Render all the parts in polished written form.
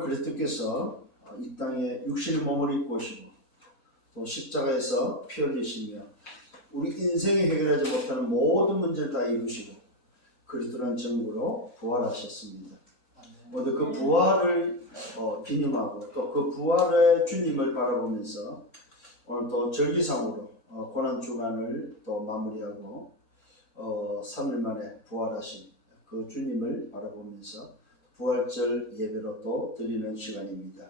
그리스도께서 이 땅에 육신의 몸을 입고 오시고 또 십자가에서 피 흘리시며 우리 인생이 해결하지 못하는 모든 문제를 다 이루시고 그리스도라는 증거로 부활하셨습니다. 모두 그 부활을 기념하고 또 그 부활의 주님을 바라보면서 오늘 또 절기상으로 고난주간을 또 마무리하고 3일 만에 부활하신 그 주님을 바라보면서 부활절 예배로 또 드리는 시간입니다.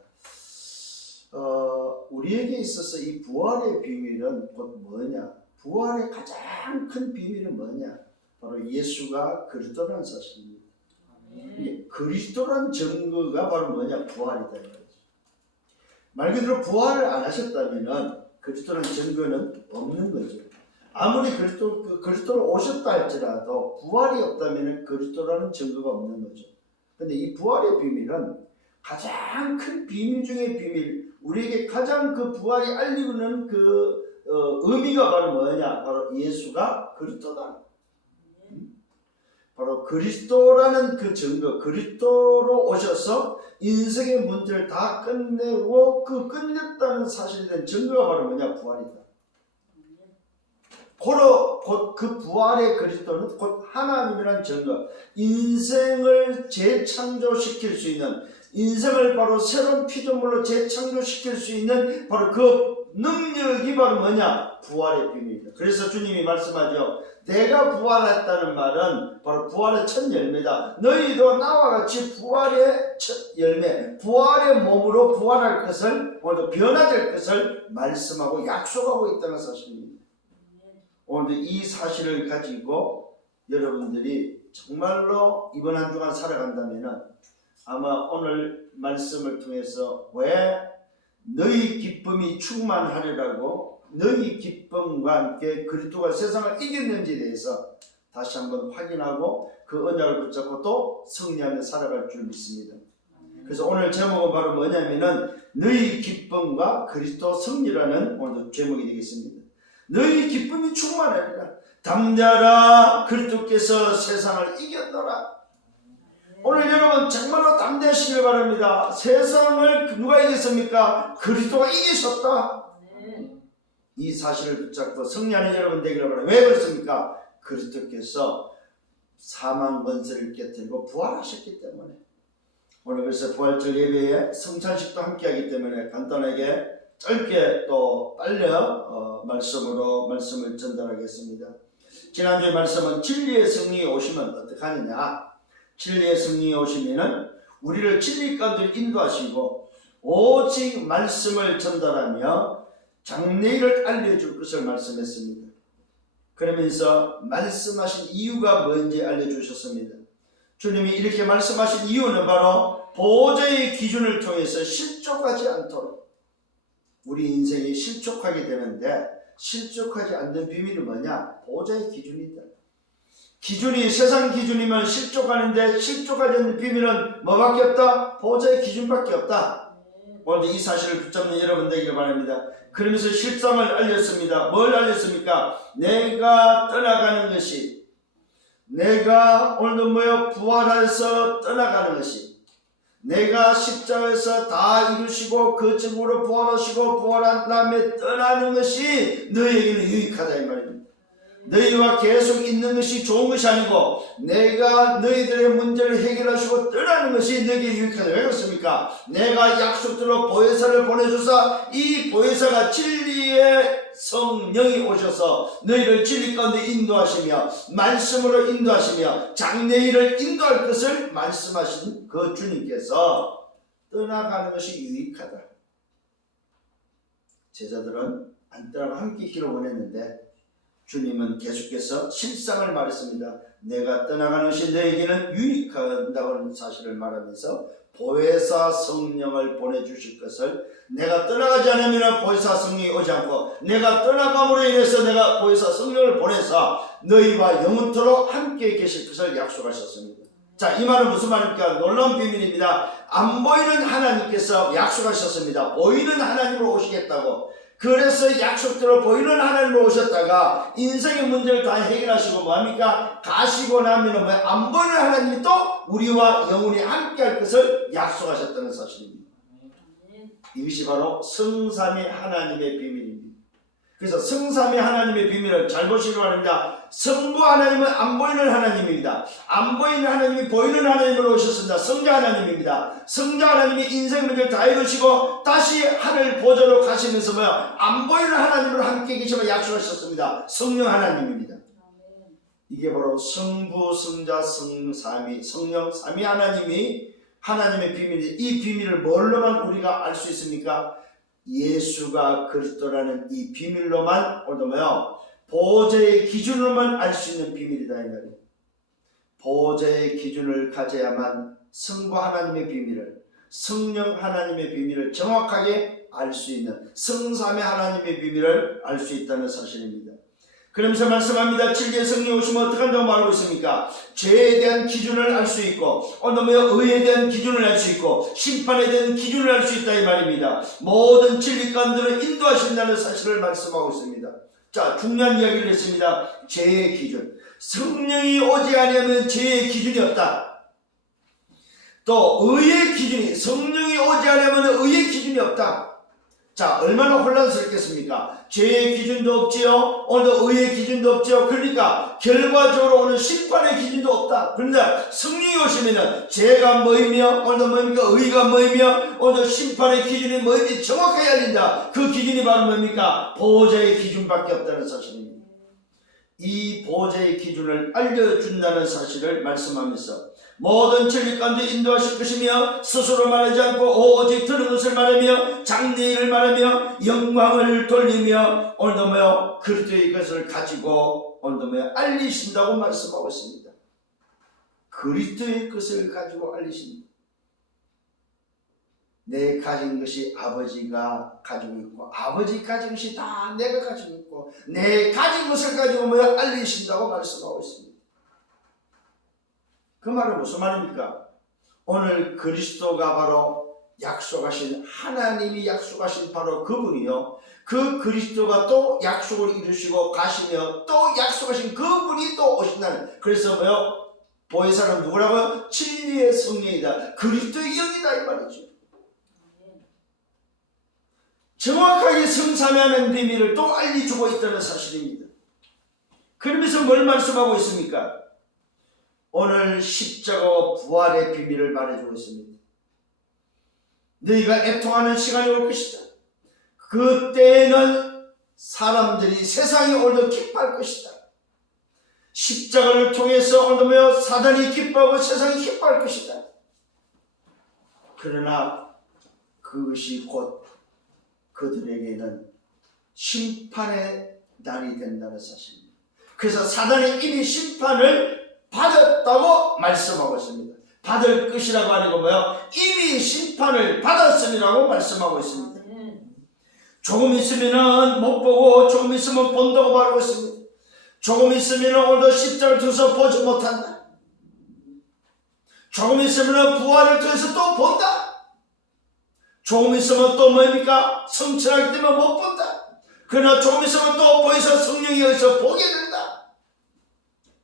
우리에게 있어서 이 부활의 비밀은 곧 뭐냐? 부활의 가장 큰 비밀은 뭐냐? 바로 예수가 그리스도라는 사실입니다. 그리스도라는 증거가 바로 뭐냐? 부활이다. 말 그대로 부활을 안 하셨다면 그리스도라는 증거는 없는 거죠. 아무리 그리스도로 오셨다 할지라도 부활이 없다면 그리스도라는 증거가 없는 거죠. 근데 이 부활의 비밀은 가장 큰 비밀 중의 비밀, 우리에게 가장 그 부활이 알리고 있는 그 의미가 바로 뭐냐? 바로 예수가 그리스도다. 바로 그리스도라는 그 증거, 그리스도로 오셔서 인생의 문제를 다 끝내고 그 끝냈다는 사실에 대한 증거가 바로 뭐냐? 부활이다. 곧 그 부활의 그리스도는 곧 하나님이라는 증거, 인생을 재창조시킬 수 있는, 인생을 바로 새로운 피조물로 재창조시킬 수 있는 바로 그 능력이 바로 뭐냐? 부활의 비밀이다. 그래서 주님이 말씀하죠. 내가 부활했다는 말은 바로 부활의 첫 열매다. 너희도 나와 같이 부활의 첫 열매, 부활의 몸으로 부활할 것을, 오늘도 변화될 것을 말씀하고 약속하고 있다는 사실입니다. 오늘도 이 사실을 가지고 여러분들이 정말로 이번 한 주간 살아간다면 아마 오늘 말씀을 통해서 왜 너희 기쁨이 충만하리라고 너희 기쁨과 함께 그리스도가 세상을 이겼는지에 대해서 다시 한번 확인하고 그 언약을 붙잡고 또 승리하며 살아갈 줄 믿습니다. 그래서 오늘 제목은 바로 뭐냐면은 너희 기쁨과 그리스도 승리라는 오늘 제목이 되겠습니다. 너희 기쁨이 충만하리라. 담대하라. 그리스도께서 세상을 이겼노라. 오늘 여러분 정말로 담대하시길 바랍니다. 세상을 누가 이겼습니까? 그리스도가 이기셨다. 이 사실을 붙잡고 승리하는 여러분 되기를 바랍니다. 왜 그렇습니까? 그리스도께서 사망 권세를 깨뜨리고 부활하셨기 때문에. 오늘 그래서 부활절 예배에 성찬식도 함께 하기 때문에 간단하게 짧게 또 빨려 말씀으로 말씀을 전달하겠습니다. 지난주에 말씀은 진리의 승리에 오시면 어떻게 하느냐? 진리의 승리에 오시면은 우리를 진리 가운데 인도하시고 오직 말씀을 전달하며 장래일을 알려줄 것을 말씀했습니다. 그러면서 말씀하신 이유가 뭔지 알려주셨습니다. 주님이 이렇게 말씀하신 이유는 바로 보호자의 기준을 통해서 실족하지 않도록, 우리 인생이 실족하게 되는데 실족하지 않는 비밀이 뭐냐? 보호자의 기준이다. 기준이 세상 기준이면 실족하는데 실족하지 않는 비밀은 뭐밖에 없다? 보호자의 기준밖에 없다. 오늘 이 사실을 붙잡는 여러분 되기를 바랍니다. 그러면서 실상을 알렸습니다. 뭘 알렸습니까? 내가 떠나가는 것이, 내가 오늘도 부활해서 떠나가는 것이, 내가 십자가에서 다 이루시고 그 증으로 부활하시고 부활한 다음에 떠나는 것이 너희에게는 유익하다 이 말입니다. 너희와 계속 있는 것이 좋은 것이 아니고 내가 너희들의 문제를 해결하시고 떠나는 것이 너희에게 유익하다. 왜 그렇습니까? 내가 약속대로 보혜사를 보내주사 이 보혜사가 진리의 성령이 오셔서 너희를 진리 가운데 인도하시며 말씀으로 인도하시며 장래일을 인도할 것을 말씀하신 그 주님께서 떠나가는 것이 유익하다. 제자들은 안 떠나고 함께 있기를 원했는데 주님은 계속해서 실상을 말했습니다. 내가 떠나가는 것이 너에게는 유익하다는 사실을 말하면서 보혜사 성령을 보내주실 것을, 내가 떠나가지 않으면 보혜사 성령이 오지 않고 내가 떠나감으로 인해서 내가 보혜사 성령을 보내서 너희와 영원토록 함께 계실 것을 약속하셨습니다. 자, 이 말은 무슨 말입니까? 놀라운 비밀입니다. 안 보이는 하나님께서 약속하셨습니다. 보이는 하나님으로 오시겠다고. 그래서 약속대로 보이는 하나님으로 오셨다가 인생의 문제를 다 해결하시고 뭐합니까? 가시고 나면 안 보이는 하나님이 또 우리와 영원히 함께할 것을 약속하셨다는 사실입니다. 이것이 바로 성삼위 하나님의 비밀입니다. 그래서 성삼위 하나님의 비밀을 잘 보시기 바랍니다. 성부 하나님은 안 보이는 하나님입니다. 안 보이는 하나님이 보이는 하나님으로 오셨습니다. 성자 하나님입니다. 성자 하나님이 인생 문제를 다 이루시고 다시 하늘 보좌로 가시면서 안 보이는 하나님으로 함께 계시며 약속하셨습니다. 성령 하나님입니다. 이게 바로 성부, 성자, 성삼위, 성령, 삼위 하나님이 하나님의 비밀이, 이 비밀을 뭘로만 우리가 알 수 있습니까? 예수가 그리스도라는 이 비밀로만, 보좌의 기준으로만 알 수 있는 비밀이다 이 말이에요. 보좌의 기준을 가져야만 성부 하나님의 비밀을, 성령 하나님의 비밀을 정확하게 알 수 있는, 성삼위 하나님의 비밀을 알 수 있다는 사실입니다. 그러면서 말씀합니다. 진리의 성령이 오시면 어떻게 한다고 말하고 있습니까? 죄에 대한 기준을 알 수 있고, 의에 대한 기준을 알 수 있고, 심판에 대한 기준을 알 수 있다 이 말입니다. 모든 진리 가운데로 인도하신다는 사실을 말씀하고 있습니다. 자, 중요한 이야기를 했습니다. 죄의 기준. 성령이 오지 않으면 죄의 기준이 없다. 또 의의 기준이, 성령이 오지 않으면 의의 기준이 없다. 자, 얼마나 혼란스럽겠습니까? 죄의 기준도 없지요. 오늘도 의의 기준도 없지요. 그러니까 결과적으로 오늘 심판의 기준도 없다. 그런데 성령이 오시면은 죄가 뭐이며 오늘도 뭐입니까? 의가 뭐이며 오늘도 심판의 기준이 뭐인지 정확하게 알린다. 그 기준이 바로 뭡니까? 보호자의 기준밖에 없다는 사실입니다. 이 보호자의 기준을 알려준다는 사실을 말씀하면서 모든 진리 가운데 인도하실 것이며 스스로 말하지 않고 오직 들은 것을 말하며 장래일을 말하며 영광을 돌리며 오늘도 그리스도의 것을 가지고 오늘도 알리신다고 말씀하고 있습니다. 그리스도의 것을 가지고 알리신다. 내 가진 것이 아버지가 가지고 있고 아버지 가진 것이 다 내가 가지고 있고 내 가진 것을 가지고 알리신다고 말씀하고 있습니다. 그 말은 무슨 말입니까? 오늘 그리스도가 바로 약속하신, 하나님이 약속하신 바로 그분이요, 그 그리스도가 또 약속을 이루시고 가시며 또 약속하신 그분이 또 오신다는, 그래서 보혜사는 누구라고요? 진리의 성령이다, 그리스도의 영이다 이 말이죠. 정확하게 성삼위하는 비밀을 또 알려주고 있다는 사실입니다. 그러면서 뭘 말씀하고 있습니까? 오늘 십자가와 부활의 비밀을 말해주고 있습니다. 너희가 애통하는 시간이 올 것이다. 그때에는 사람들이, 세상이 오늘도 기뻐할 것이다. 십자가를 통해서 오늘도 사단이 기뻐하고 세상이 기뻐할 것이다. 그러나 그것이 곧 그들에게는 심판의 날이 된다는 사실입니다. 그래서 사단이 이미 심판을 받았다고 말씀하고 있습니다. 받을 것이라고 아니고 이미 심판을 받았음이라고 말씀하고 있습니다. 조금 있으면 못 보고 조금 있으면 본다고 말하고 있습니다. 조금 있으면 오늘도 십자가를 통해서 보지 못한다. 조금 있으면 부활을 통해서 또 본다. 조금 있으면 또 뭡니까? 성취하기 때문에 못 본다. 그러나 조금 있으면 또 보이서 성령이 여기서 보게 된다.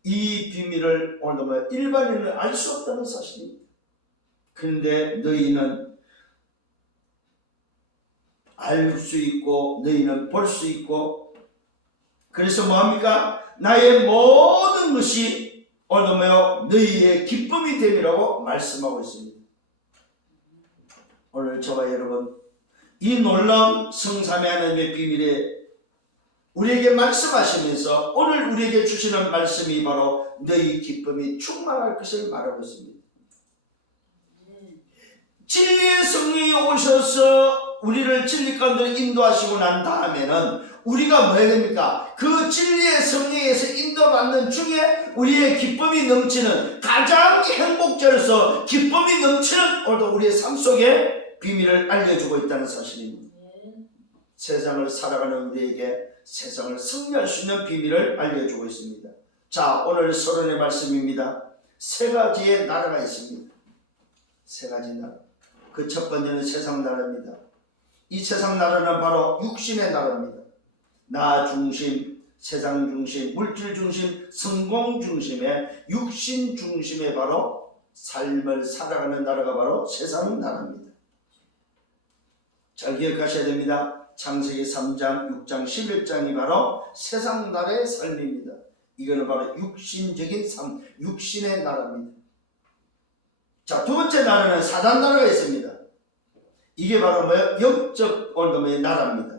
이 비밀을 오늘 일반인은 알 수 없다는 사실입니다. 그런데 너희는 알 수 있고 너희는 볼 수 있고, 그래서 뭐합니까? 나의 모든 것이 오늘 너희의 기쁨이 됨이라고 말씀하고 있습니다. 오늘 저와 여러분, 이 놀라운 성삼위 하나님의 비밀에 우리에게 말씀하시면서 오늘 우리에게 주시는 말씀이 바로 너희 기쁨이 충만할 것을 말하고 있습니다. 진리의 성령이 오셔서 우리를 진리 가운데 인도하시고 난 다음에는 우리가 뭐 해야 됩니까? 그 진리의 성령에서 인도받는 중에 우리의 기쁨이 넘치는, 가장 행복자로서 기쁨이 넘치는 오늘도 우리의 삶 속에 비밀을 알려주고 있다는 사실입니다. 세상을 살아가는 우리에게 세상을 승리할 수 있는 비밀을 알려주고 있습니다. 자, 오늘 서론의 말씀입니다. 세 가지의 나라가 있습니다. 세 가지 나라. 그 첫 번째는 세상 나라입니다. 이 세상 나라는 바로 육신의 나라입니다. 나 중심, 세상 중심, 물질 중심, 성공 중심의 육신 중심의 바로 삶을 살아가는 나라가 바로 세상 나라입니다. 잘 기억하셔야 됩니다. 창세기 3장, 6장, 11장이 바로 세상 나라의 삶입니다. 이거는 바로 육신적인 삶, 육신의 나라입니다. 자, 두 번째 나라는 사단 나라가 있습니다. 이게 바로 뭐예요? 영적 언어의 나라입니다.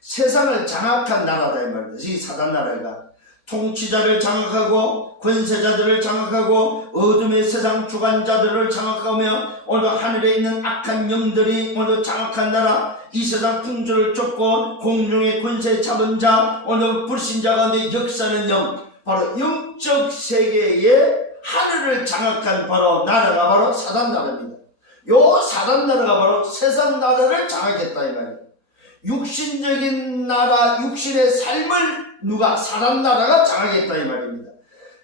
세상을 장악한 나라다 이 말입니다. 이 사단 나라가 통치자를 장악하고 권세자들을 장악하고 어둠의 세상 주관자들을 장악하며 오늘 하늘에 있는 악한 영들이 오늘 장악한 나라, 이 세상 풍조를 쫓고 공중의 권세 잡은 자, 오늘 불신자 가운데 역사는 영, 바로 영적 세계의 하늘을 장악한 바로 나라가 바로 사단 나라입니다. 요 사단 나라가 바로 세상 나라를 장악했다 이 말이에요. 육신적인 나라, 육신의 삶을 누가 사단 나라가 장악했다 이 말입니다.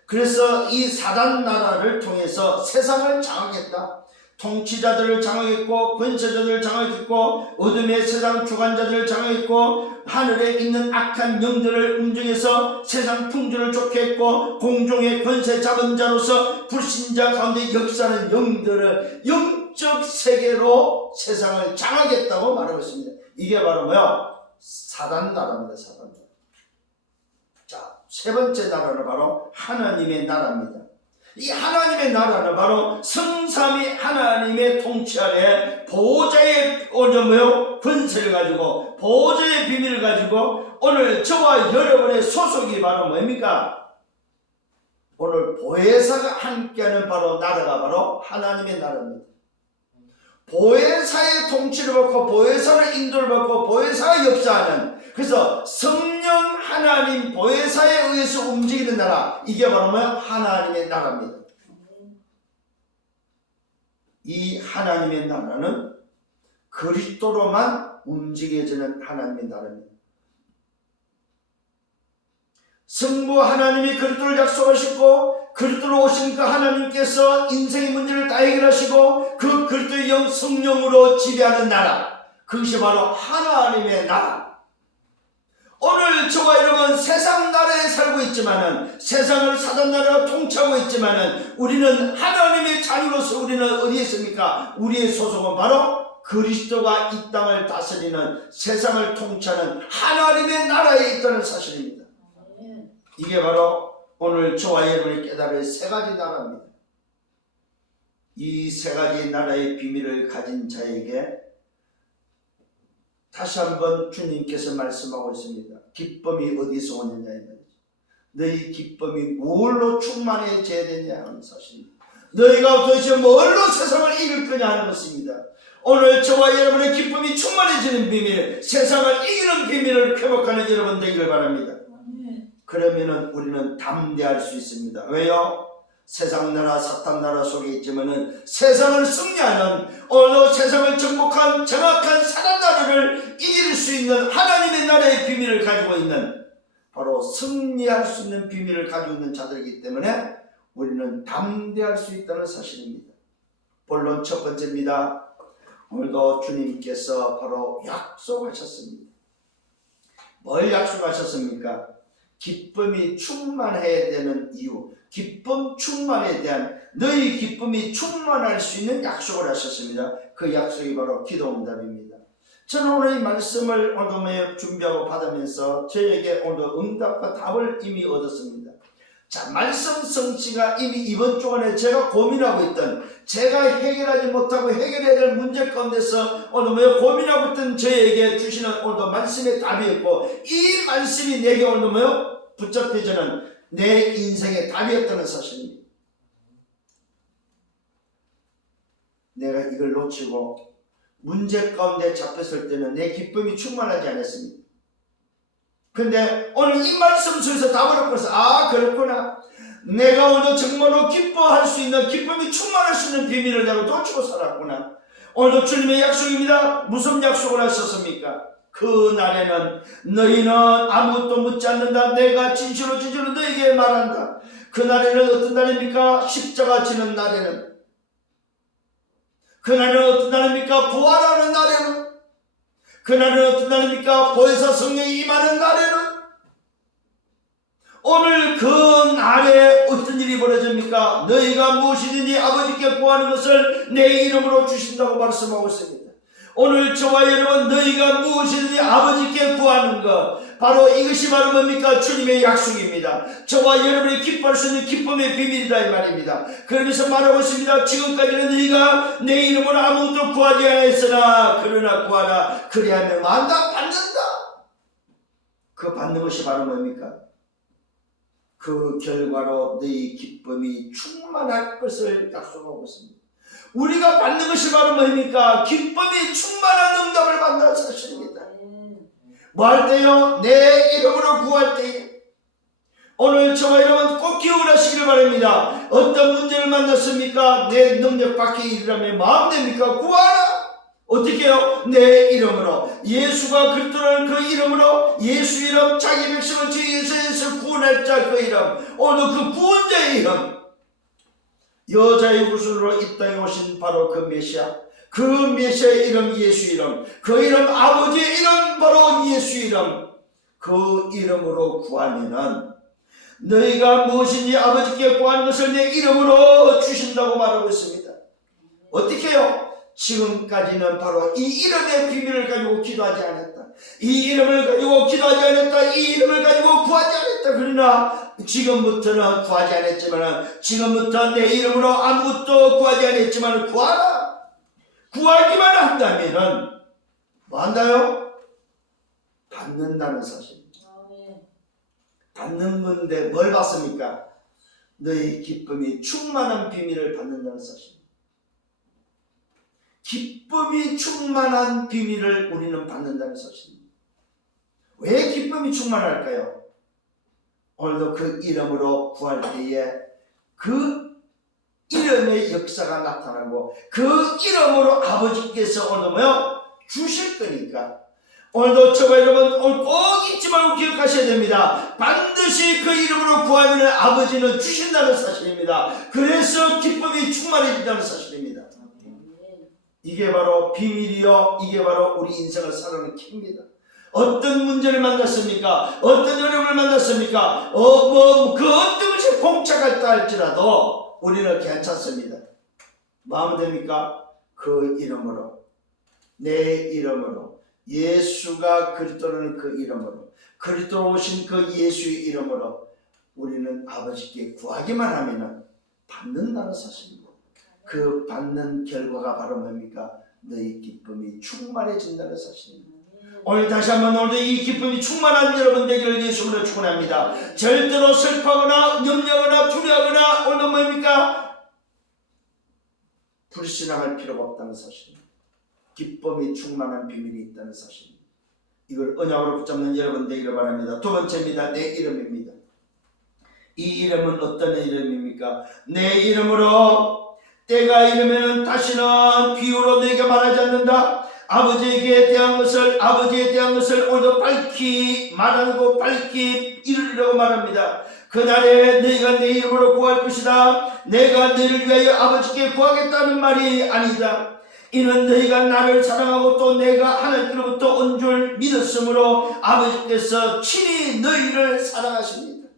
그래서 이 사단 나라를 통해서 세상을 장악했다. 통치자들을 장악했고 권세자들을 장악했고 어둠의 세상 주관자들을 장악했고 하늘에 있는 악한 영들을 움직여서 세상 풍조를 쫓게 했고 공중의 권세 잡은 자로서 불신자 가운데 역사하는 영들을 영적 세계로 세상을 장악했다고 말하고 있습니다. 이게 바로 뭐요? 사단 나라입니다. 사단 나라. 자, 세 번째 나라는 바로 하나님의 나라입니다. 이 하나님의 나라는 바로 성삼위 하나님의 통치 아래 보호자의 뭐요? 권세를 가지고 보호자의 비밀을 가지고 오늘 저와 여러분의 소속이 바로 뭡니까? 오늘 보혜사가 함께하는 바로 나라가 바로 하나님의 나라입니다. 보혜사의 통치를 받고 보혜사를 인도를 받고 보혜사가 역사하는, 그래서 성령 하나님 보혜사에 의해서 움직이는 나라, 이게 바로 뭐야? 하나님의 나라입니다. 이 하나님의 나라는 그리스도로만 움직여지는 하나님의 나라입니다. 성부 하나님이 그리스도를 약속하셨고 그리스도로 오신 그 하나님께서 인생의 문제를 다 해결하시고 그 그리스도의 영 성령으로 지배하는 나라, 그것이 바로 하나님의 나라. 오늘 저와 여러분 세상 나라에 살고 있지만은, 세상을 사단 나라가 통치하고 있지만은, 우리는 하나님의 자녀로서 우리는 어디에 있습니까? 우리의 소속은 바로 그리스도가 이 땅을 다스리는, 세상을 통치하는 하나님의 나라에 있다는 사실입니다. 이게 바로 오늘 저와 여러분이 깨달을 세 가지 나라입니다. 이 세 가지 나라의 비밀을 가진 자에게 다시 한번 주님께서 말씀하고 있습니다. 기쁨이 어디서 오느냐 이 말이죠. 너희 기쁨이 뭘로 충만해져야 되냐 하는 사실입니다. 너희가 도대체 뭘로 세상을 이길 거냐 하는 것입니다. 오늘 저와 여러분의 기쁨이 충만해지는 비밀, 세상을 이기는 비밀을 회복하는 여러분 되기를 바랍니다. 그러면은 우리는 담대할 수 있습니다. 왜요? 세상 나라, 사탄 나라 속에 있지만은 세상을 승리하는, 오늘 세상을 정복한 정확한 사단 나라를 이길 수 있는 하나님의 나라의 비밀을 가지고 있는, 바로 승리할 수 있는 비밀을 가지고 있는 자들이기 때문에 우리는 담대할 수 있다는 사실입니다. 본론 첫 번째입니다. 오늘도 주님께서 바로 약속하셨습니다. 뭘 약속하셨습니까? 기쁨이 충만해야 되는 이유, 기쁨 충만에 대한, 너희 기쁨이 충만할 수 있는 약속을 하셨습니다. 그 약속이 바로 기도응답입니다. 저는 오늘 이 말씀을 오늘 준비하고 받으면서 저에게 오늘 응답과 답을 이미 얻었습니다. 자, 말씀 성취가 이미 이번 주간에 제가 고민하고 있던, 제가 해결하지 못하고 해결해야 될 문제 가운데서 오늘 고민하고 있던 저에게 주시는 오늘 말씀의 답이었고, 이 말씀이 내게 오늘 붙잡혀지는 내 인생의 답이었다는 사실입니다. 내가 이걸 놓치고 문제 가운데 잡혔을 때는 내 기쁨이 충만하지 않았습니다. 근데 오늘 이 말씀 속에서 답을 얻고서, 아, 그렇구나, 내가 오늘 정말로 기뻐할 수 있는, 기쁨이 충만할 수 있는 비밀을 내가 놓치고 살았구나. 오늘도 주님의 약속입니다. 무슨 약속을 하셨습니까? 그 날에는 너희는 아무것도 묻지 않는다. 내가 진실로 너희에게 말한다. 그 날에는 어떤 날입니까? 십자가 지는 날에는. 그 날에는 어떤 날입니까? 부활하는 날에는. 그날은 어떤 날입니까? 보혜사 성령이 임하는 날에는 오늘 그 날에 어떤 일이 벌어집니까? 너희가 무엇이든지 아버지께 구하는 것을 내 이름으로 주신다고 말씀하고 있습니다. 오늘 저와 여러분 너희가 무엇이든지 아버지께 구하는 것 바로 이것이 바로 뭡니까? 주님의 약속입니다. 저와 여러분이 기뻐할 수 있는 기쁨의 비밀이다 이 말입니다. 그러면서 말하고 있습니다. 지금까지는 너희가 내 이름으로 아무것도 구하지 않았으나 그러나 구하라 그리하면 만다 받는다. 그 받는 것이 바로 뭡니까? 그 결과로 너희 기쁨이 충만할 것을 약속하고 있습니다. 우리가 받는 것이 바로 뭡니까? 기쁨이 충만한 응답을 받는 사실입니다. 뭐 할 때요? 내 이름으로 구할 때에 오늘 저와 여러분 꼭 기억하시기를 바랍니다. 어떤 문제를 만났습니까? 내 능력 밖에 일이라면 마음됩니까? 구하라. 어떻게 해요? 내 이름으로 예수가 그리스도라는 그 이름으로 예수 이름 자기 백성을 죄에서 구원할 자 그 이름 오늘 그 구원자의 이름 여자의 후손으로 이 땅에 오신 바로 그 메시아 그 메시아의 이름 예수 이름 그 이름 아버지의 이름 바로 예수 이름 그 이름으로 구하면은 너희가 무엇인지 아버지께 구하는 것을 내 이름으로 주신다고 말하고 있습니다. 어떻게 해요? 지금까지는 바로 이 이름의 비밀을 가지고 기도하지 않았다. 이 이름을 가지고 기도하지 않았다. 이 이름을 가지고 구하지 않았다. 그러나 지금부터는 구하지 않았지만 지금부터 내 이름으로 아무것도 구하지 않았지만 구하라. 구하기만 한다면은 뭐 한다요? 받는다는 사실. 받는 건데 뭘 받습니까? 너희 기쁨이 충만한 비밀을 받는다는 사실. 기쁨이 충만한 비밀을 우리는 받는다는 사실입니다. 왜 기쁨이 충만할까요? 오늘도 그 이름으로 구할 때에 그 이름의 역사가 나타나고 그 이름으로 아버지께서 오늘 뭐요? 주실 거니까 오늘도 저와 여러분 오늘 꼭 잊지 말고 기억하셔야 됩니다. 반드시 그 이름으로 구하면 아버지는 주신다는 사실입니다. 그래서 기쁨이 충만해진다는 사실입니다. 이게 바로 비밀이요. 이게 바로 우리 인생을 살아가는 키입니다. 어떤 문제를 만났습니까? 어떤 어려움을 만났습니까? 그 어떤 것이 봉착했다 할지라도 우리는 괜찮습니다. 마음 됩니까? 그 이름으로 내 이름으로 예수가 그리스도라는 그 이름으로 그리스도로 오신 그 예수의 이름으로 우리는 아버지께 구하기만 하면 받는다는 사실입니다. 그 받는 결과가 바로 뭡니까? 너희 기쁨이 충만해진다는 사실입니다. 오늘 다시 한번 오늘도 이 기쁨이 충만한 여러분 되기를 예수님으로 축원합니다. 절대로 슬퍼하거나 염려하거나 두려워하거나 오늘 뭡니까? 불신앙할 필요가 없다는 사실입니다. 기쁨이 충만한 비밀이 있다는 사실입니다. 이걸 언약으로 붙잡는 여러분 되기를 바랍니다. 두 번째입니다. 내 이름입니다. 이 이름은 어떤 이름입니까? 내 이름으로 때가 이르면 다시는 비유로 너에게 말하지 않는다. 아버지에 대한 것을 오늘도 밝히 말하고 밝히 이루리라고 말합니다. 그날에 너희가 내 이름으로 구할 것이다. 내가 너희를 위하여 아버지께 구하겠다는 말이 아니다. 이는 너희가 나를 사랑하고 또 내가 하나님께로부터 온 줄 믿었으므로 아버지께서 친히 너희를 사랑하십니다.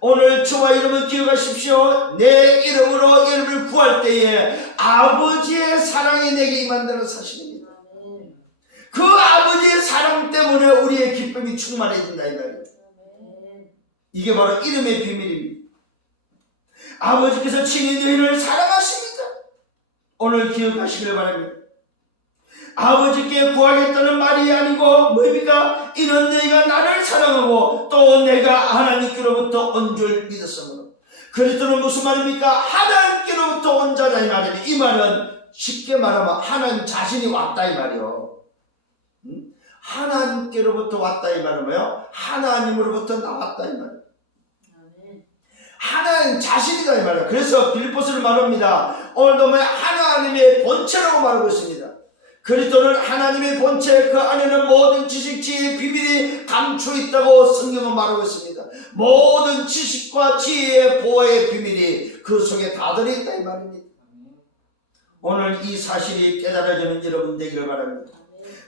오늘 저와 여러분 기억하십시오. 내 이름으로 여러분을 구할 때에 아버지의 사랑이 내게 임한다는 사실입니다. 그 아버지의 사랑 때문에 우리의 기쁨이 충만해진다 이 말이에요. 이게 바로 이름의 비밀입니다. 아버지께서 친히 너희를 사랑하십니다. 오늘 기억하시길 바랍니다. 아버지께 구하겠다는 말이 아니고 뭡니까? 이는 너희가 나를 사랑하고 또 내가 하나님께로부터 온 줄 믿었으므로. 그리스도는 무슨 말입니까? 하나님께로부터 온 자다 이 말이에요. 이 말은 쉽게 말하면 하나님 자신이 왔다 이 말이에요. 하나님께로부터 왔다 이 말은 뭐예요? 하나님으로부터 나왔다 이 말이에요. 하나님 자신이다 이 말이에요. 그래서 빌립보서를 말합니다. 오늘도 하나님의 본체라고 말하고 있습니다. 그리스도는 하나님의 본체 그 안에는 모든 지식 지혜의 비밀이 감추어 있다고 성경은 말하고 있습니다. 모든 지식과 지혜의 보호의 비밀이 그 속에 다 들어있다 이 말입니다. 오늘 이 사실이 깨달아지는 여러분 되기를 바랍니다.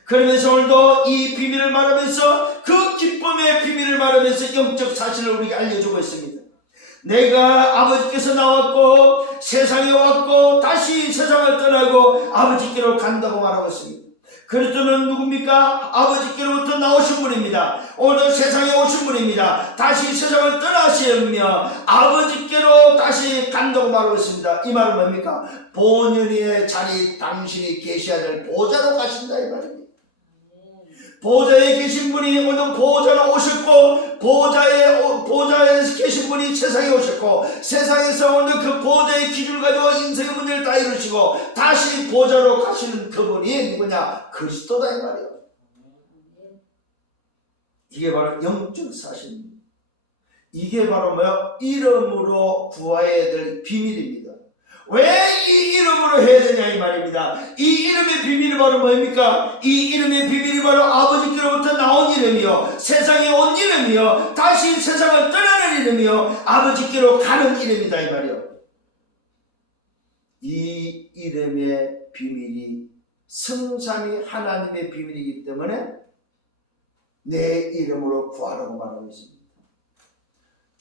그러면서 오늘도 이 비밀을 말하면서 그 기쁨의 비밀을 말하면서 영적 사실을 우리에게 알려주고 있습니다. 내가 아버지께서 나왔고 세상에 왔고 다시 세상을 떠나고 아버지께로 간다고 말하고 있습니다. 그리스도는 누굽니까? 아버지께로부터 나오신 분입니다. 오늘 세상에 오신 분입니다. 다시 세상을 떠나시며 아버지께로 다시 간다고 말하고 있습니다. 이 말은 뭡니까? 본연의 자리 당신이 계셔야 될 보좌로 가신다 이 말입니다. 보좌에 계신 분이 오늘 보좌로 오셨고 보좌에 계신 분이 세상에 오셨고 세상에서 오늘 그 보좌의 기준을 가지고 인생의 문제를 다 이루시고 다시 보좌로 가시는 그분이 누구냐? 그리스도다 이 말이에요. 이게 바로 영적 사실입니다. 이게 바로 뭐야? 이름으로 구해야 될 비밀입니다. 왜 이 이름으로 해야 되냐 이 말입니다. 이 이름의 비밀이 바로 뭡니까? 이 이름의 비밀이 바로 아버지께로부터 나온 이름이요 세상에 온 이름이요 다시 세상을 떠나는 이름이요 아버지께로 가는 이름이다 이 말이요. 이 이름의 비밀이 성삼위 하나님의 비밀이기 때문에 내 이름으로 구하라고 말하고 있습니다.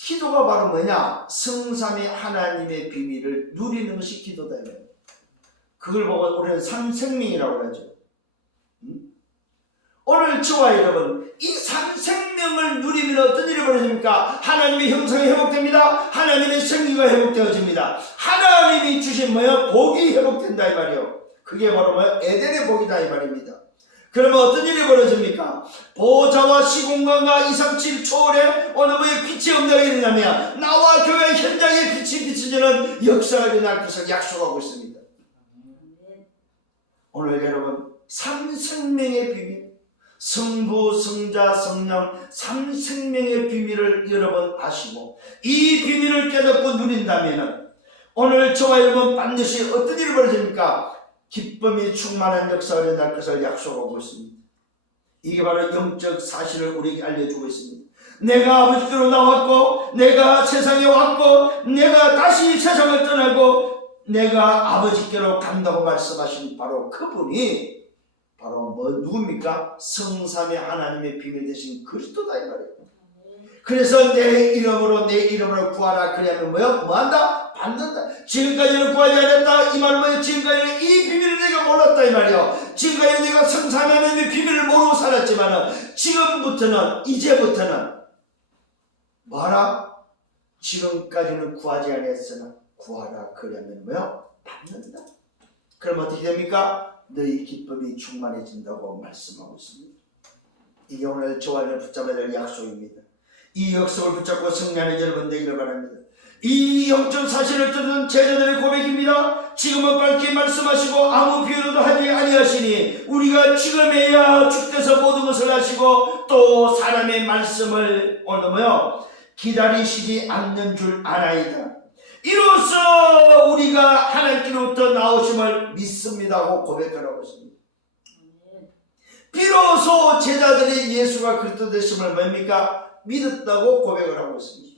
기도가 바로 뭐냐? 성삼위 하나님의 비밀을 누리는 것이 기도다. 그걸 보고 우리는 삼생명이라고 하죠. 오늘 저와 여러분 이 삼생명을 누리면 어떤 일이 벌어집니까? 하나님의 형상이 회복됩니다. 하나님의 생기가 회복되어집니다. 하나님이 주신 뭐야? 복이 회복된다 이 말이요. 그게 바로 뭐야? 에덴의 복이다 이 말입니다. 그러면 어떤 일이 벌어집니까? 보좌와 시공간과 237 초월에 어느 뭐에 빛이 없는 게 일어나면 나와 교회 현장에 빛이 비춰지는 역사가 일어날 것을 약속하고 있습니다. 오늘 여러분 삼생명의 비밀, 성부, 성자, 성령 삼생명의 비밀을 여러분 아시고 이 비밀을 깨닫고 누린다면 오늘 저와 여러분 반드시 어떤 일이 벌어집니까? 기쁨이 충만한 역사가 일어날 것을 약속하고 있습니다. 이게 바로 영적 사실을 우리에게 알려주고 있습니다. 내가 아버지께로 나왔고 내가 세상에 왔고 내가 다시 세상을 떠나고 내가 아버지께로 간다고 말씀하신 바로 그분이 바로 누굽니까? 성삼위 하나님의 비밀 되신 그리스도다 이 말이에요. 그래서 내 이름으로 구하라. 그러면 뭐한다? 받는다. 지금까지는 구하지 않았다. 이 말은 뭐예요? 지금까지는 이 비밀을 내가 몰랐다 이 말이에요. 지금까지 내가 성삼위 하나님의 비밀을 모르고 살았지만은 지금부터는 이제부터는 뭐하라? 지금까지는 구하지 않았으나 구하라. 그러면 뭐요? 받는다. 그럼 어떻게 됩니까? 너희 기쁨이 충만해진다고 말씀하고 있습니다. 이게 오늘 저와 여러분을 붙잡아야 될 약속입니다. 이 약속을 붙잡고 승리하는 여러분 되기를 바랍니다. 이 영적 사실을 듣는 제자들의 고백입니다. 지금은 밝게 말씀하시고 아무 비유도 하지 아니하시니 우리가 지금에야 주께서 모든 것을 하시고 또 사람의 말씀을 오늘 뭐요? 기다리시지 않는 줄 아나이다. 이로써 우리가 하나님께로부터 나오심을 믿습니다 하고 고백하라고 했습니다. 비로소 제자들이 예수가 그리스도 되심을 뭡니까? 믿었다고 고백을 하고 있습니다.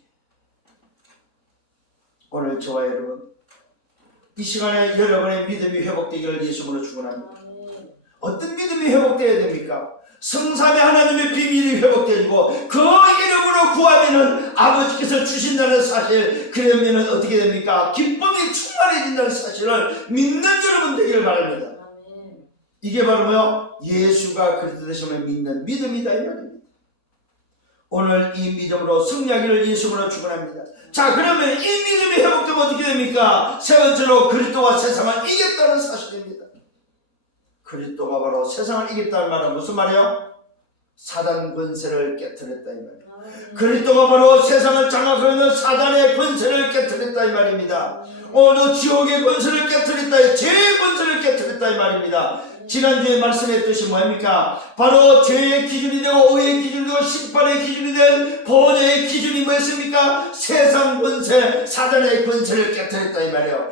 오늘 저와 여러분 이 시간에 여러분의 믿음이 회복되기를 예수님으로 축원합니다. 어떤 믿음이 회복되어야 됩니까? 성삼위 하나님의 비밀이 회복되고 그 이름으로 구하면은 아버지께서 주신다는 사실, 그러면은 어떻게 됩니까? 기쁨이 충만해진다는 사실을 믿는 여러분 되기를 바랍니다. 이게 바로 뭐요? 예수가 그리스도 되심을 믿는 믿음이다 이 말입니다. 오늘 이 믿음으로 승리하기를 예수님으로 축원합니다. 자, 그러면 이 믿음이 회복되면 어떻게 됩니까? 세 번째로 그리스도와 세상을 이겼다는 사실입니다. 그리스도가 바로 세상을 이겼다는 말은 무슨 말이에요? 사단 권세를 깨뜨렸다 이 말이에요. 그리스도가 바로 세상을 장악하는 사단의 권세를 깨뜨렸다 이 말입니다. 오늘 지옥의 권세를 깨뜨렸다, 죄의 권세를 깨뜨렸다 이 말입니다. 지난주에 말씀했듯이 뭐입니까? 바로 죄의 기준이 되고 오해의 기준이 되고 심판의 기준이 된 보호자의 기준이 뭐였습니까? 세상 권세, 사단의 권세를 깨뜨렸다 이 말이에요.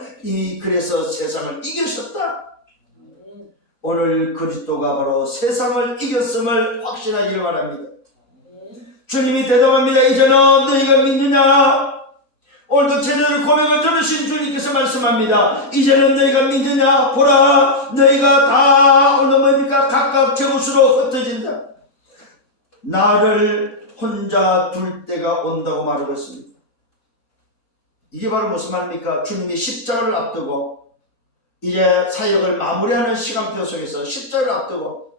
그래서 세상을 이기셨다. 오늘 그리스도가 바로 세상을 이겼음을 확신하기를 바랍니다. 주님이 대답합니다. 이제는 너희가 믿느냐? 오늘도 제자들 고백을 들으신 주님께서 말씀합니다. 이제는 너희가 믿느냐? 보라, 너희가 다 오늘 뭡니까? 각각 각각 제 곳으로 흩어진다. 나를 혼자 둘 때가 온다고 말하고 있습니다. 이게 바로 무슨 말입니까? 주님이 십자가를 앞두고 이제 사역을 마무리하는 시간표 속에서 십자가를 앞두고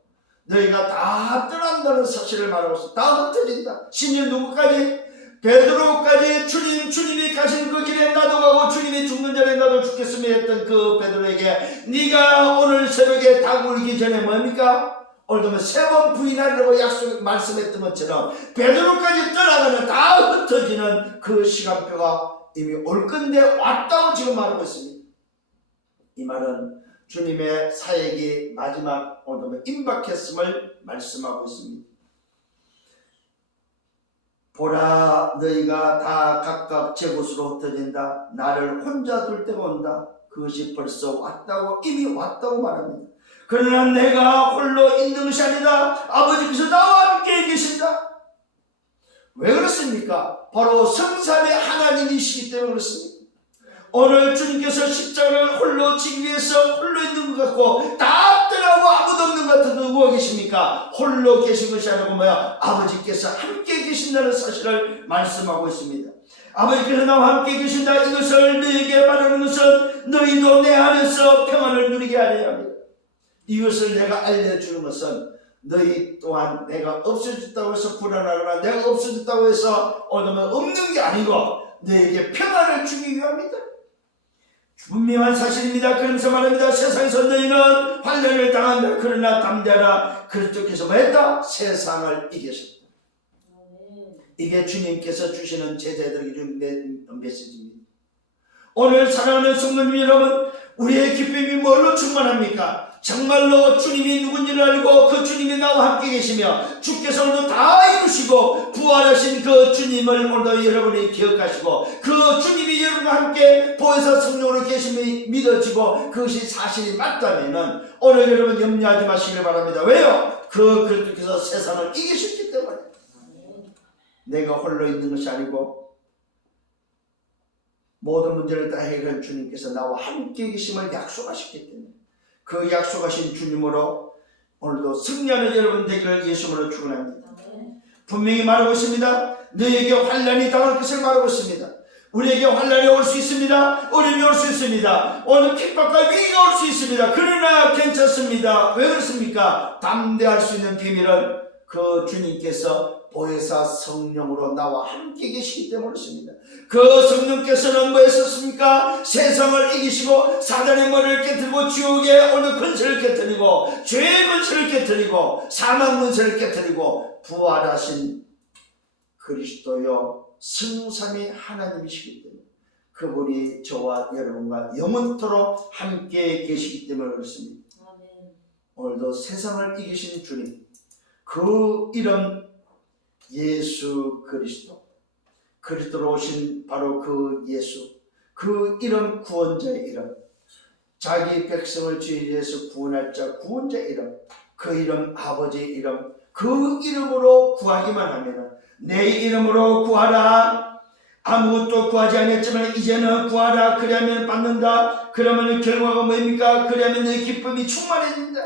너희가 다 떠난다는 사실을 말하고 있어. 다 흩어진다. 심지어 누구까지? 베드로까지 주님이 가신 그 길에 나도 가고 주님이 죽는 자리에 나도 죽겠으며 했던 그 베드로에게 네가 오늘 새벽에 닭 울기 전에 뭡니까? 오늘도 3번 부인하려고 말씀했던 것처럼 베드로까지 떠나가는 다 흩어지는 그 시간표가 이미 올 건데 왔다고 지금 말하고 있습니다. 이 말은 주님의 사역이 마지막 오늘도 임박했음을 말씀하고 있습니다. 보라 너희가 다 각각 제 곳으로 흩어진다. 나를 혼자 둘 때가 온다. 그것이 벌써 왔다고 이미 왔다고 말합니다. 그러나 내가 홀로 있는 것이 아니다. 아버지께서 나와 함께 계신다. 왜 그렇습니까? 바로 성삼의 하나님이시기 때문에 그렇습니다. 오늘 주님께서 십자가를 홀로 지기 위해서 홀로 있는 것 같고 다 떠나고 아무도 없는 것 같아도 누구가 계십니까? 홀로 계신 것이 아니고 뭐야? 아버지께서 함께 계신다는 사실을 말씀하고 있습니다. 아버지께서 나와 함께 계신다. 이것을 너희에게 말하는 것은 너희도 내 안에서 평안을 누리게 하려 합니다. 이것을 내가 알려주는 것은 너희 또한 내가 없어졌다고 해서 불안하거나 내가 없어졌다고 해서 없는 게 아니고 너희에게 평안을 주기 위함이다. 분명한 사실입니다. 그러면서 말합니다. 세상에서 너희는 환난을 당한다. 그러나 담대하라. 그리스도께서 뭐 했다? 세상을 이기셨다. 이게 주님께서 주시는 제자들에게 준 메시지입니다. 오늘 사랑하는 성도님 여러분, 우리의 기쁨이 뭘로 충만합니까? 정말로 주님이 누군지를 알고 그 주님이 나와 함께 계시며 주께서 오늘도 다 이루시고 부활하신 그 주님을 오늘도 여러분이 기억하시고 그 주님이 여러분과 함께 보혜사 성령으로 계심이 믿어지고 그것이 사실이 맞다면 오늘 여러분 염려하지 마시길 바랍니다. 왜요? 그 그리스도께서 세상을 이기셨기 때문에. 내가 홀로 있는 것이 아니고 모든 문제를 다 해결한 주님께서 나와 함께 계심을 약속하셨기 때문에 그 약속하신 주님으로 오늘도 승리하는 여러분 되기를 예수님으로 축원합니다. 분명히 말하고 있습니다. 너희에게 환난이 당할 것을 말하고 있습니다. 우리에게 환난이 올 수 있습니다. 어려움이 올 수 있습니다. 오늘 핍박과 위기가 올 수 있습니다. 그러나 괜찮습니다. 왜 그렇습니까? 담대할 수 있는 비밀은 그 주님께서 보혜사 성령으로 나와 함께 계시기 때문에 그렇습니다. 그 성령께서는 뭐 했었습니까? 세상을 이기시고 사단의 머리를 깨뜨리고 지옥의 오늘 근세를 깨뜨리고 죄의 근세를 깨뜨리고 사망 근세를 깨뜨리고 부활하신 그리스도요 성삼위 하나님이시기 때문에 그분이 저와 여러분과 영원토록 함께 계시기 때문에 그렇습니다. 오늘도 세상을 이기신 주님, 그 이름 예수 그리스도, 그리스도로 오신 바로 그 예수, 그 이름 구원자의 이름, 자기 백성을 주의 위해서 구원할 자 구원자의 이름, 그 이름 아버지의 이름, 그 이름으로 구하기만 하면 내 이름으로 구하라. 아무것도 구하지 않았지만 이제는 구하라. 그러면 받는다. 그러면 결과가 뭡니까? 그러면 내 기쁨이 충만해진다.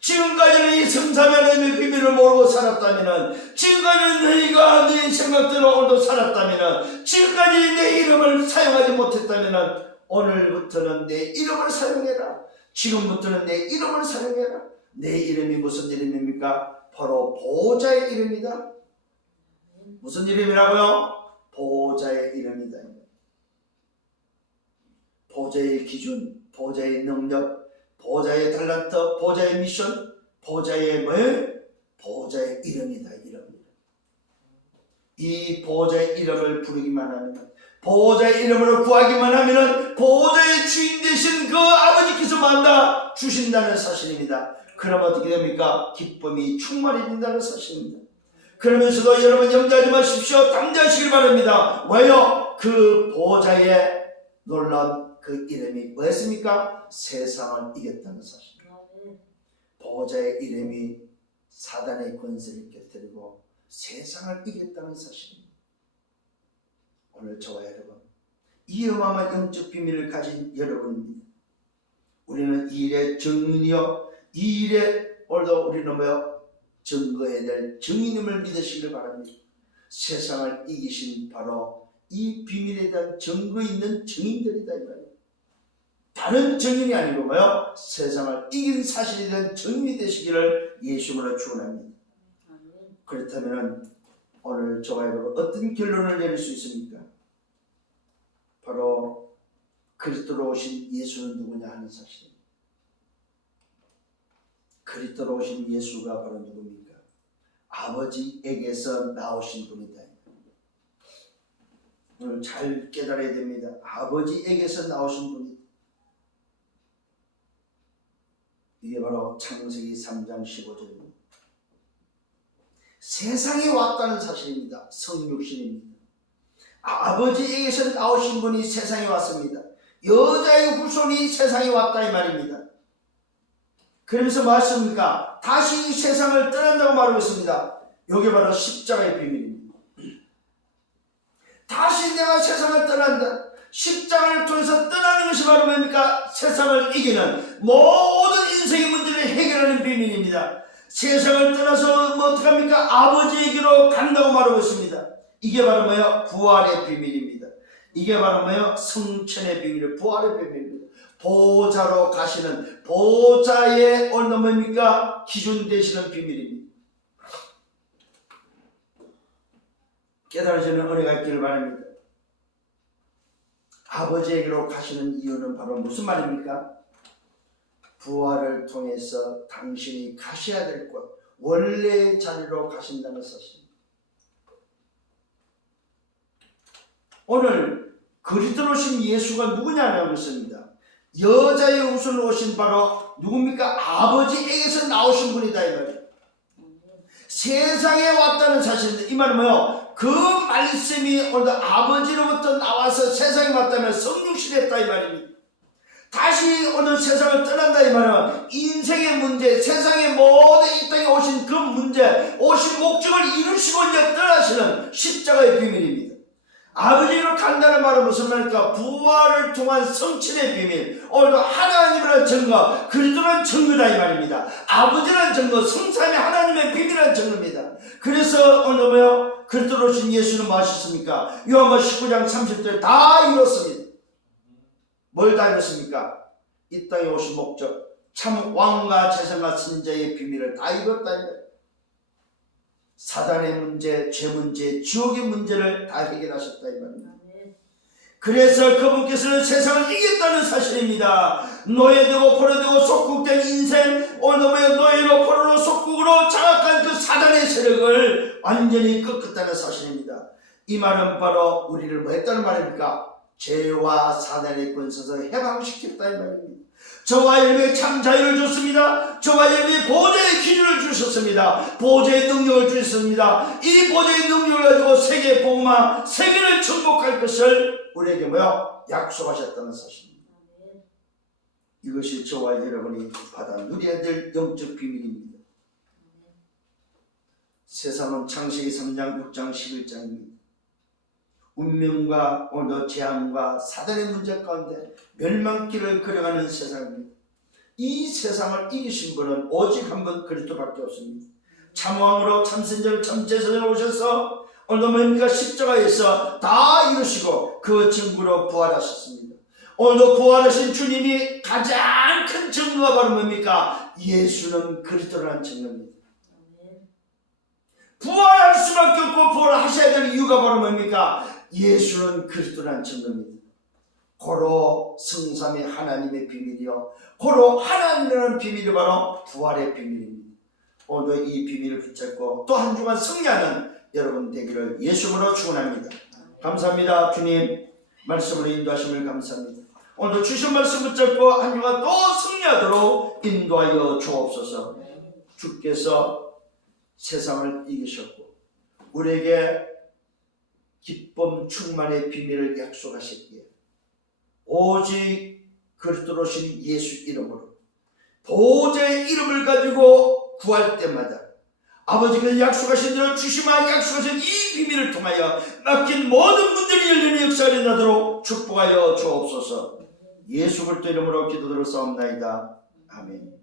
지금까지는 이 성삼위하나님의 비밀을 모르고 살았다면, 지금까지는 너희가 네 생각대로 오늘도 살았다면, 지금까지 내 이름을 사용하지 못했다면 오늘부터는 내 이름을 사용해라. 지금부터는 내 이름을 사용해라. 내 이름이 무슨 이름입니까? 바로 보호자의 이름이다. 무슨 이름이라고요? 보호자의 이름이다. 보호자의 기준, 보호자의 능력, 보호자의 달란트, 보호자의 미션, 보호자의 보호자의 이름이다. 이 보호자의 이름을 부르기만 하면, 보호자의 이름으로 구하기만 하면 보호자의 주인 되신 그 아버지께서 만나 주신다는 사실입니다. 그럼 어떻게 됩니까? 기쁨이 충만해진다는 사실입니다. 그러면서도 여러분 염려하지 마십시오. 담대하시길 바랍니다. 왜요? 그 보호자의 놀라운 그 이름이 뭐였습니까? 세상을 이겼다는 사실. 보호자의 이름이 사단의 권세를 깨뜨리고 세상을 이겼다는 사실입니다. 오늘 저와 여러분, 이 어마어마한 영적 비밀을 가진 여러분입니다. 우리는 이 일의 정리요, 이 일의 오늘도 우리는 증거해야 될 증인임을 믿으시길 바랍니다. 세상을 이기신 바로 이 비밀에 대한 증거 있는 증인들이다 이 말이에요. 다른 증인이 아니고 세상을 이긴 사실에 대한 증인이 되시기를 예수님으로 축원합니다. 그렇다면 오늘 저와 여러분 어떤 결론을 내릴 수 있습니까? 바로 그리스도로 오신 예수는 누구냐 하는 사실입니다. 그리스도로 오신 예수가 바로 누굽니까? 아버지에게서 나오신 분이다. 오늘 잘 깨달아야 됩니다. 아버지에게서 나오신 분이다. 이게 바로 창세기 3장 15절입니다. 세상에 왔다는 사실입니다. 성육신입니다. 아버지에게서 나오신 분이 세상에 왔습니다. 여자의 후손이 세상에 왔다 이 말입니다. 그러면서 뭐 하십니까? 다시 이 세상을 떠난다고 말하고 있습니다. 이게 바로 십자가의 비밀입니다. 다시 내가 세상을 떠난다. 십자가를 통해서 떠나는 것이 바로 뭡니까? 세상을 이기는 모든 인생의 문제를 해결하는 비밀입니다. 세상을 떠나서 어떡합니까? 아버지에게로 간다고 말하고 있습니다. 이게 바로 부활의 비밀입니다. 이게 바로 성천의 비밀, 부활의 비밀입니다. 보호자로 가시는 보호자의 뭡니까? 기준 되시는 비밀입니다. 깨달으시는 은혜가 있기를 바랍니다. 아버지에게로 가시는 이유는 바로 무슨 말입니까? 부활을 통해서 당신이 가셔야 될 곳, 원래의 자리로 가신다는 사실입니다. 오늘 그리스도로 오신 예수가 누구냐는 것입니다. 여자의 후손으로 오신 바로 누굽니까? 아버지에게서 나오신 분이다 이 말이에요. 세상에 왔다는 사실인데 이 말은 그 말씀이 오늘 아버지로부터 나와서 세상에 왔다면 성육신했다 이 말입니다. 다시 오늘 세상을 떠난다 이 말은 인생의 문제, 세상의 모든 이 땅에 오신 그 문제, 오신 목적을 이루시고 이제 떠나시는 십자가의 비밀입니다. 아버지로 간다는 말은 무슨 말입니까? 부활을 통한 성취의 비밀. 오늘도 하나님이라는 증거, 그리스도라는 증거다 이 말입니다. 아버지라는 증거, 성삼위 하나님의 비밀이라는 증거입니다. 그래서 오늘 그리스도로 오신 예수는 뭐 하셨습니까? 요한복음 19장 30절에 다 이뤘습니다. 뭘 다 이뤘습니까? 이 땅에 오신 목적, 참 왕과 제사장과 선지자의 비밀을 다 이뤘다 이 말입니다. 사단의 문제, 죄 문제, 지옥의 문제를 다 해결하셨다 이 말입니다. 그래서 그분께서는 세상을 이겼다는 사실입니다. 노예되고 포로되고 속국된 인생, 오늘 노예로 포로로 속국으로 장악한 그 사단의 세력을 완전히 꺾었다는 사실입니다. 이 말은 바로 우리를 뭐 했다는 말입니까? 죄와 사단의 권세에서 해방시켰다 이 말입니다. 저와 여러분에게 참 자유를 줬습니다. 저와 여러분에게 보호자의 기준을 주셨습니다. 보호자의 능력을 주셨습니다. 이 보호자의 능력을 가지고 세계 복음화, 세계를 정복할 것을 우리에게 약속하셨다는 사실입니다. 이것이 저와 여러분이 받아 누려야 될 영적 비밀입니다. 세상은 창세기 3장, 6장, 11장입니다. 운명과 오늘 재앙과 사단의 문제 가운데 멸망길을 걸어가는 세상입니다. 이 세상을 이기신 분은 오직 한 분 그리스도밖에 없습니다. 참왕으로 참선자로 참제사장으로 오셔서 오늘 뭡니까? 십자가에서 다 이루시고 그 증거로 부활하셨습니다. 오늘도 부활하신 주님이 가장 큰 증거가 바로 뭡니까? 예수는 그리스도라는 증거입니다. 부활할 수밖에 없고 부활하셔야 될 이유가 바로 뭡니까? 예수는 그리스도라는 증거입니다. 고로 성삼위 하나님의 비밀이요, 고로 하나님이라는 비밀이 바로 부활의 비밀입니다. 오늘 이 비밀을 붙잡고 또 한 주간 승리하는 여러분 되기를 예수로 축원합니다. 감사합니다. 주님 말씀으로 인도하심을 감사합니다. 오늘 주신 말씀 붙잡고 한 주간 또 승리하도록 인도하여 주옵소서. 주께서 세상을 이기셨고 우리에게 기쁨 충만의 비밀을 약속하셨기에 오직 그리스도로 오신 예수 이름으로 보호자의 이름을 가지고 구할 때마다 아버지께서 약속하신 대로 주시마 약속하신 이 비밀을 통하여 맡긴 모든 문들이 열리는 역사가 일어나도록 축복하여 주옵소서. 예수 그리스도 이름으로 기도드렸사옵나이다. 아멘.